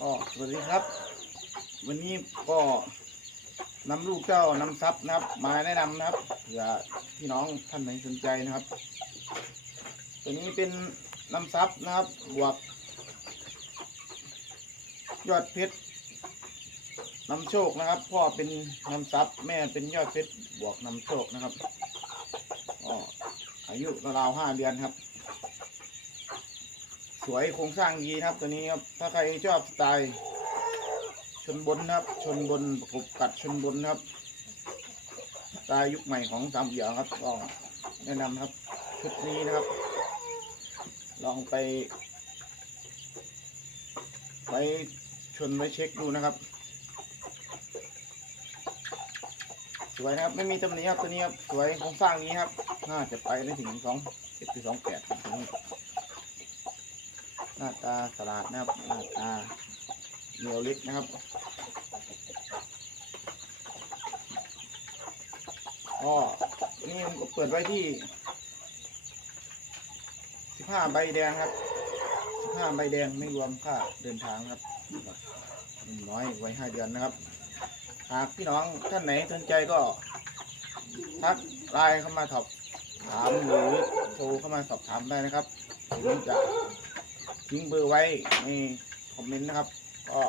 ก็สวัสดีครับ วันนี้ก็นำลูกเจ้านำซับนะครับ มาแนะนำนะครับเผื่อพี่น้องท่านไหนสนใจนะครับ ตัวนี้เป็นนำซับนะครับบวก ยอดเพชรนำโชคนะครับ พ่อเป็นนำซับแม่เป็นยอดเพชรบวกนำโชคนะครับก็อายุราวห้าเดือนครับ สวยโครงสร้างดีครับตัวนี้ครับถ้าใครชอบสไตล์ชนบนครับ ชนบนประกบกัดชนบนครับสไตล์ยุคใหม่ของสามเหลี่ยมครับก็แนะนำครับชุดนี้นะครับ ลองไป ไปชนไว้เช็คดูนะครับสวยนะครับไม่มีตำหนิครับตัวนี้ครับสวยโครงสร้างนี้ครับน่าจะไปได้ถึงสองเจ็ดถึงสองแปดครับตัวนี้ หน้าตาสลาดนะครับหน้าตาเหนียวเล็กนะครับก็นี่ผมก็เปิดไว้ที่สิบห้าใบแดงครับสิบห้าใบแดงไม่รวมค่าเดินทางครับน้อยไว้ห้าเดือนนะครับ หากพี่น้องท่านไหนสนใจก็ทักไลน์เข้ามาสอบถามหรือโทรเข้ามาสอบถามได้นะครับผมจะ ทิ้งเบอร์ไว้ในคอมเมนต์นะครับ ก็